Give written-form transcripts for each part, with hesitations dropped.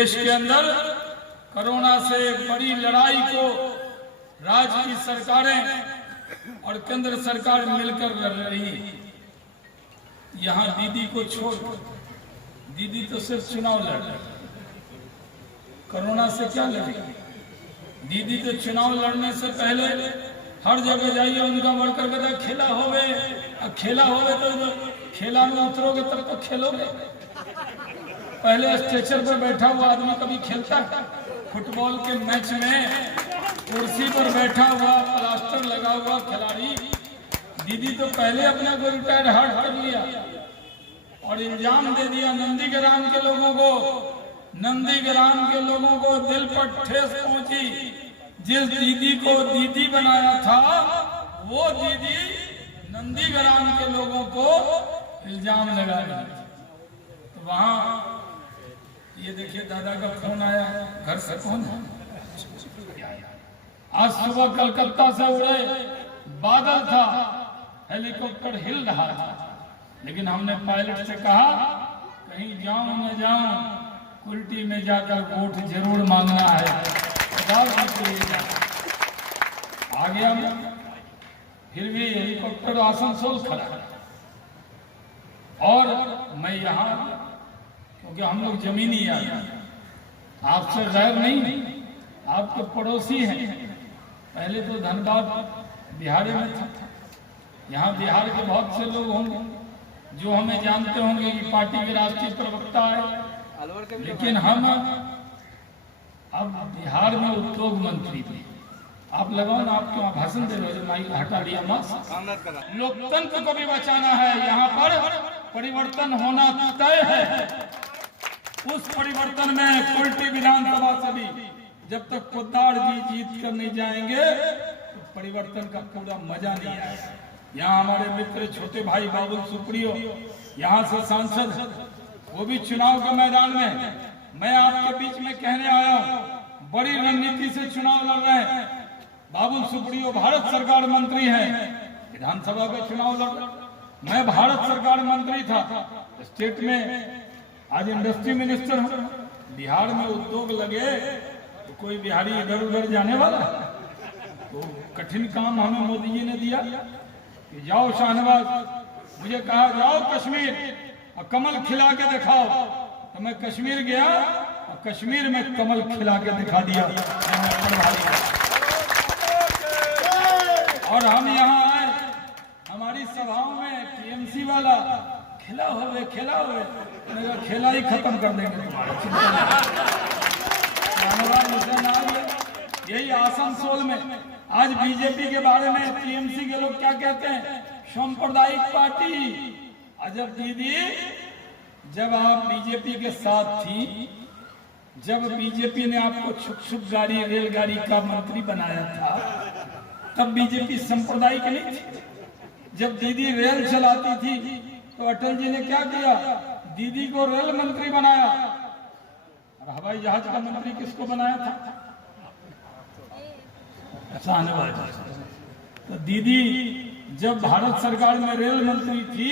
देश के अंदर कोरोना से बड़ी लड़ाई को राज्य की सरकारें और केंद्र सरकार मिलकर लड़ रही है। यहाँ दीदी को छोड़, दीदी तो सिर्फ चुनाव लड़ रही, कोरोना से क्या लड़ेगी दीदी? तो चुनाव लड़ने से पहले हर जगह जाइए, उनका वर्कर कहता खेला होवे, अब खेला होवे तो खेला में उतरोगे तब तो खेलोगे। पहले स्ट्रेचर पर बैठा हुआ आदमी कभी खेलता है? फुटबॉल के मैच में कुर्सी पर बैठा हुआ प्लास्टर लगा हुआ खिलाड़ी, दीदी तो पहले अपने को रिटायर हार्ट कर लिया और इल्जाम दे दिया नंदीग्राम के लोगों को। नंदीग्राम के लोगों को दिल पर ठेस पहुंची। जिस दीदी को दीदी बनाया था वो दीदी नंदीग्राम के लोगों को इल्जाम लगा रही थी। तो वहां ये देखिए दादा का फोन आया, घर से कौन है? आज सुबह कलकत्ता से उड़े बादल था, हेलीकॉप्टर हिल रहा था, लेकिन हमने पायलट से कहा कहीं जाऊं न जाऊं, कुल्टी में जाकर वोट जरूर मांगना है। आ गया मैं, फिर भी हेलीकॉप्टर आसनसोल खड़ा है और मैं यहाँ, क्योंकि हम लोग जमीनी आदमी, आपसे गैर नहीं, आपके पड़ोसी हैं। पहले तो धनबाद बिहार में था, यहाँ बिहार के बहुत से लोग होंगे जो हमें जानते होंगे कि पार्टी के राष्ट्रीय प्रवक्ता है, लेकिन हम अब बिहार में उद्योग मंत्री थे। आप लगाओ ना, आप क्यों भाषण दे रहे हो? माइक हटा दिया मास्क। लोकतंत्र को भी बचाना है, यहाँ पर परिवर्तन होना तय है। उस परिवर्तन में कुल्टी विधानसभा से भी जब तक पोद्दार जी जीत कर नहीं जाएंगे तो परिवर्तन का पूरा मजा नहीं आएगा। यहाँ हमारे मित्र छोटे भाई बाबुल सुप्रियो यहाँ से सांसद, वो भी चुनाव के मैदान में। मैं आपके बीच में कहने आया हूँ, बड़ी रणनीति से चुनाव लड़ रहे हैं। बाबुल सुप्रियो भारत सरकार मंत्री है, विधानसभा का चुनाव लड़ रहे। मैं भारत सरकार मंत्री था स्टेट में, आज इंडस्ट्री मिनिस्टर हूँ। बिहार में उद्योग लगे तो कोई बिहारी इधर उधर जाने वाला? तो कठिन काम हमें मोदी जी ने दिया कि जाओ शाहनवाज, मुझे कहा जाओ कश्मीर और कमल खिला के दिखाओ। तो मैं कश्मीर गया और कश्मीर में कमल खिला के दिखा दिया। और हम यहाँ आए, हमारी सभाओं में टीएमसी वाला खेला हुए खेला ही खत्म कर देंगे तुम्हारा। यही आसनसोल में आज बीजेपी के बारे में टीएमसी के लोग क्या कहते हैं? सांप्रदायिक पार्टी। अजब दीदी, जब आप बीजेपी के साथ थी, जब बीजेपी ने आपको छुक गाड़ी रेलगाड़ी का मंत्री बनाया था, तब बीजेपी सांप्रदायिक नहीं थी। जब दीदी रेल चलाती थी तो अटल जी ने क्या किया? दीदी को रेल मंत्री बनाया। और हवाई जहाज का मंत्री किसको बनाया था? तो दीदी जब भारत सरकार में रेल मंत्री थी,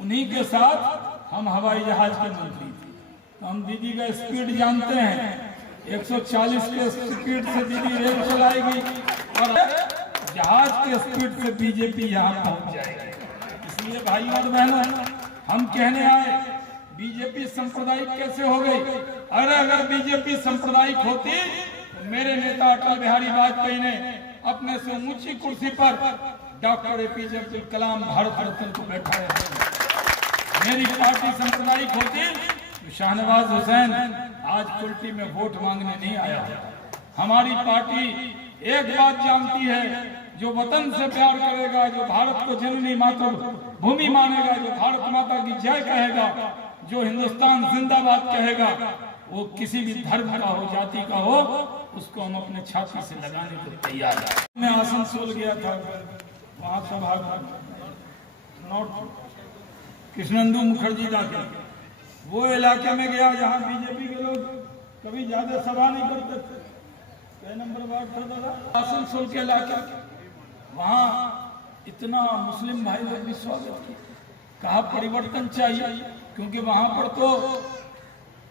उन्हीं के साथ हम हवाई जहाज के मंत्री थे। तो हम दीदी का स्पीड जानते हैं, 140 के स्पीड से दीदी रेल चलाएगी और जहाज के स्पीड से बीजेपी यहाँ पहुंच जाएगी। इसलिए भाई और बहनों, हम कहने आए बीजेपी सांप्रदायिक कैसे हो गई? अरे अगर बीजेपी सांप्रदायिक होती तो मेरे नेता अटल बिहारी वाजपेयी ने अपने से ऊंची कुर्सी पर डॉक्टर एपीजे अब्दुल कलाम भारत रत्न को बैठाया। मेरी पार्टी सांप्रदायिक होती तो शाहनवाज हुसैन आज कुल्टी में वोट मांगने नहीं आया होता। हमारी पार्टी एक बात जानती है, जो वतन से प्यार करेगा, जो भारत को जननी मातृभूमि मानेगा, जो भारत माता की जय कहेगा, जो हिंदुस्तान जिंदाबाद कहेगा, वो किसी भी धर्म का हो, जाति का हो, उसको हम अपने छाती से लगाने को तैयार हैं। मैं आसनसोल गया था, वहाँ सभा नॉर्थ कृष्णेंदु मुखर्जी दाके वो इलाके में गया जहाँ बीजेपी के लोग कभी ज्यादा सभा नहीं करते थे। कई नंबर वार्ड था दादा? आसनसोल के इलाके, वहाँ इतना मुस्लिम भाई लोग भी स्वागत किए, कहा परिवर्तन चाहिए, क्योंकि वहां पर तो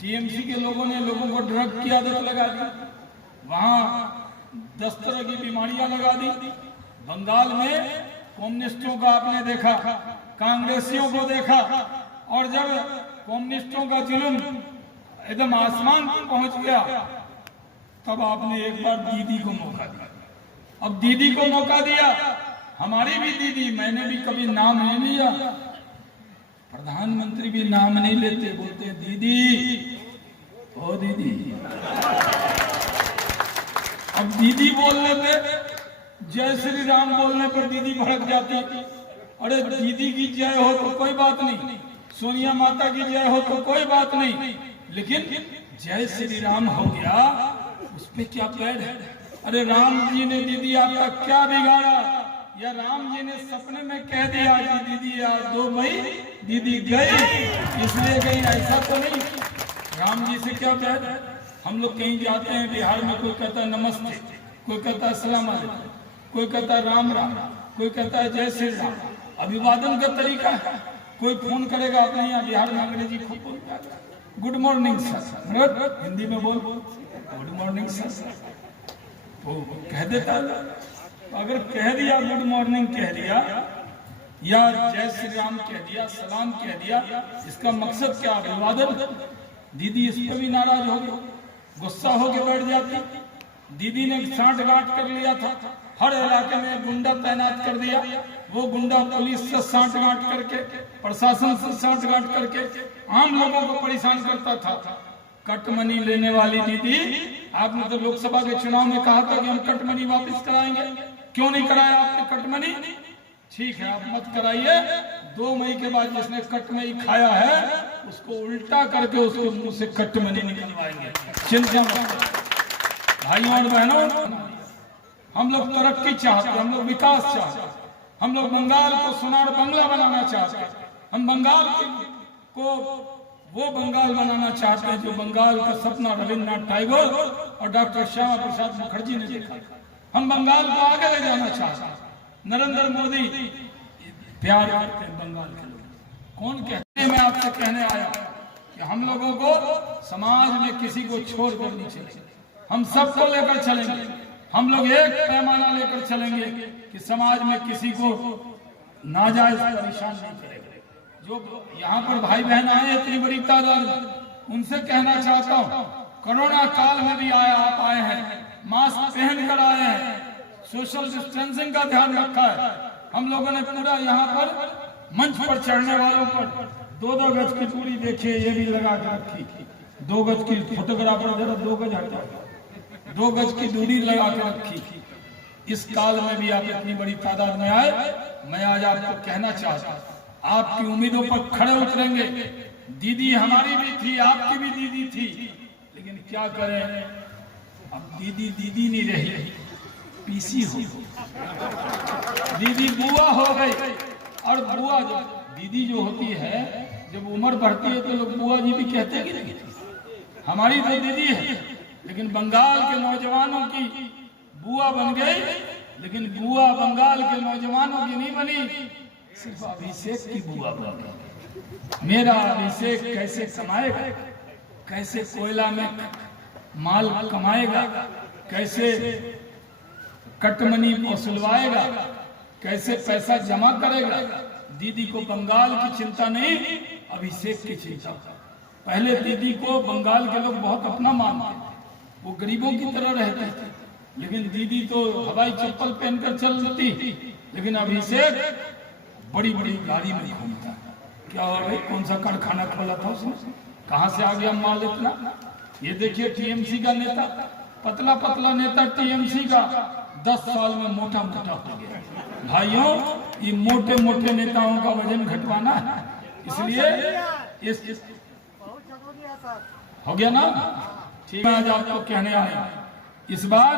टीएमसी के लोगों ने लोगों को ड्रग की आदत लगा दी, वहां 10 तरह की बीमारियां लगा दी। बंगाल में कम्युनिस्टों का आपने देखा, कांग्रेसियों को देखा, और जब कम्युनिस्टों का जुल्म एकदम आसमान पर पहुंच गया तब आपने एक बार दीदी को मौका दिया। अब दीदी को मौका दिया, हमारी भी दीदी, मैंने भी कभी नाम नहीं लिया, प्रधानमंत्री भी नाम नहीं लेते, बोलते हैं दीदी, ओ दीदी। अब दीदी बोलने पे, जय श्री राम बोलने पर दीदी भड़क जाती। अरे दीदी की जय हो तो कोई बात नहीं, सोनिया माता की जय हो तो कोई बात नहीं, लेकिन जय श्री राम हो गया, उस पे क्या पैर है? अरे राम जी ने दीदी आपका क्या बिगाड़ा? या राम जी ने सपने में कह दिया कि दीदी आज 2 मई दीदी गई इसलिए गई? ऐसा तो नहीं। राम जी से क्या पैर? हम लोग कहीं जाते हैं बिहार में, कोई कहता है नमस्ते, कोई कहता है अस्सलाम वालेकुम, कोई कहता है राम राम, कोई कहता है जय श्री राम। अभिवादन का तरीका है। कोई फोन करेगा अपने यहाँ बिहार में, अंग्रेजी खूब बोलता है, गुड मॉर्निंग सर, हिंदी में बोल गुड मॉर्निंग सर, तो कह देता है। तो अगर कह दिया गुड मॉर्निंग कह दिया या जय श्री राम कह दिया, सलाम कह दिया, इसका मकसद क्या? अभिवादन। दीदी इस पर भी नाराज हो गई, गुस्सा होकर बैठ जाती। दीदी ने सांठ गांठ कर लिया था, हर इलाके में गुंडा तैनात कर दिया। वो गुंडा पुलिस से सांठ गांठ करके, प्रशासन से सांठ गांठ करके आम लोगों को परेशान करता था। कट मनी लेने वाली दीदी, आपने तो लोकसभा के चुनाव में कहा था कि हम कट मनी वापस कराएंगे, क्यों नहीं कराया आपने कट मनी? ठीक है, आप मत कराइए। 2 मई के बाद जिसने कट मनी खाया है उसको उल्टा करके उसके मुंह से कट मनी निकलवाएंगे, चिंता मत। भाइयों और बहनों, हम लोग तरक्की चाहते हैं, हम लोग विकास चाहते हैं, हम लोग बंगाल को सोनार बंगला बनाना चाहते हैं। हम बंगाल को वो बंगाल बनाना चाहते हैं जो बंगाल का सपना रविन्द्रनाथ टैगोर और डॉक्टर श्यामा प्रसाद मुखर्जी ने देखा। हम बंगाल को आगे ले जाना चाहते हैं। नरेंद्र मोदी प्यार करते हैं बंगाल के लोग। कौन कहते हैं? मैं आपसे कहने आया कि हम लोगों को समाज में किसी को छोड़ कर नहीं चलेंगे, हम सबको लेकर चलेंगे। हम लोग एक पैमाना लेकर चलेंगे कि समाज में किसी को नाजायज परेशान नहीं करेंगे। जो यहाँ पर भाई बहन आए इतनी बड़ी तादाद में, उनसे कहना चाहता हूँ, कोरोना काल में भी आप आए हैं, मास्क पहन कर आए हैं, सोशल डिस्टेंसिंग का ध्यान रखा है। हम लोगों ने पूरा यहाँ पर मंच पर चढ़ने वालों पर 2-2 गज की दूरी देखिए, ये भी लगा के रखी। 2 गज की फोटोग्राफर जरा 2 गज हटा, 2 गज की दूरी लगा के रखी। इस काल में भी आप इतनी बड़ी तादाद में आए। मैं आज आपको कहना चाहता हूँ, आपकी उम्मीदों पर खड़े उतरेंगे। दीदी हमारी भी थी, आपकी भी दीदी थी, लेकिन क्या करें, अब दीदी दीदी नहीं रही, पीसी हो, दीदी बुआ हो गई। और बुआ दीदी जो होती है, जब उम्र बढ़ती है तो लोग बुआ जी भी कहते हैं कि नहीं? हमारी तो दीदी है, लेकिन बंगाल के नौजवानों की बुआ बन गई। लेकिन बुआ बंगाल के नौजवानों की नहीं बनी, सिर्फ अभिषेक की बुआ बन गई। मेरा अभिषेक कैसे कमाएगा, कैसे कोयला में माल कमाएगा, कैसे कटमनी वसूलवाएगा, कैसे पैसा जमा करेगा। दीदी को बंगाल की चिंता नहीं, अभिषेक की चिंता। पहले दीदी को बंगाल के लोग बहुत अपना मानते, वो गरीबों की तरह रहते थे, लेकिन दीदी तो हवाई चप्पल पहनकर चलती, लेकिन अभिषेक बड़ी बड़ी गाड़ी में घूमता। क्या हो भाई, कौन सा कारखाना खोला था उसने, कहाँ से आ गया माल इतना? ये देखिए टीएमसी का नेता, पतला पतला नेता टीएमसी का 10 साल में मोटा मोटा हो गया। भाइयों, ये मोटे मोटे नेताओं का वजन घटवाना है, इसलिए इस हो गया ना। ठीक है, आज आपको कहने आया, इस बार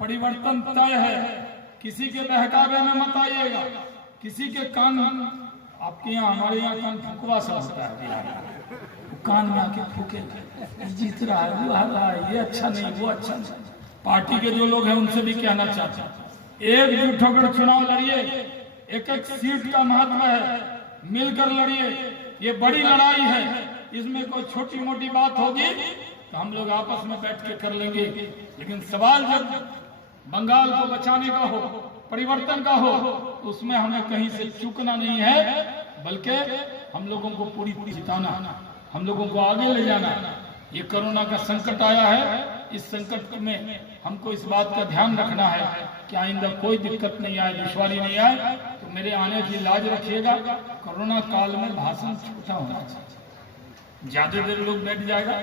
परिवर्तन तय है। किसी के बहकावे में मत आइएगा, किसी के कान, आपके यहाँ हमारे यहाँ कान फुकवा सा होता है, कान में आके फूके, जीत रहा है, वो हार रहा है, ये अच्छा नहीं, वो अच्छा नहीं। पार्टी के जो लोग हैं उनसे भी कहना चाहता हूँ, एकजुट होकर चुनाव लड़िए। एक एक सीट का महत्व है, मिलकर लड़िए। ये बड़ी लड़ाई है, इसमें कोई छोटी मोटी बात होगी तो हम लोग आपस में बैठ के कर लेंगे, लेकिन सवाल जब बंगाल को बचाने का हो, परिवर्तन का हो, तो उसमें हमें कहीं से चूकना नहीं है, बल्कि हम लोगों को पूरी जिताना, हम लोगों को आगे ले जाना। ये कोरोना का संकट आया है, इस संकट में हमको इस बात का ध्यान रखना है कि आइंदा कोई दिक्कत नहीं आए, दुश्वारी नहीं आए। तो मेरे आने की लाज रखिएगा। कोरोना काल में भाषण छोटा होना चाहिए, ज्यादा देर लोग बैठ जाएगा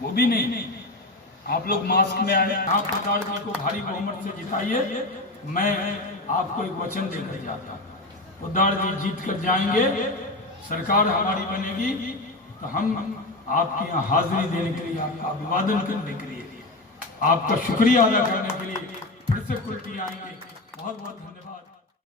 वो भी नहीं। आप लोग मास्क में आए, आप उद्दार जी को भारी बहुमत से जिताइए। मैं आपको एक वचन देकर जाता हूँ, उद्दार जी जीत कर जाएंगे, सरकार हमारी बनेगी, तो हम आपके यहाँ हाजिरी देने के लिए, आपका अभिवादन करने के लिए, आपका शुक्रिया अदा करने के लिए फिर से कुल्टी आएंगे। बहुत बहुत धन्यवाद।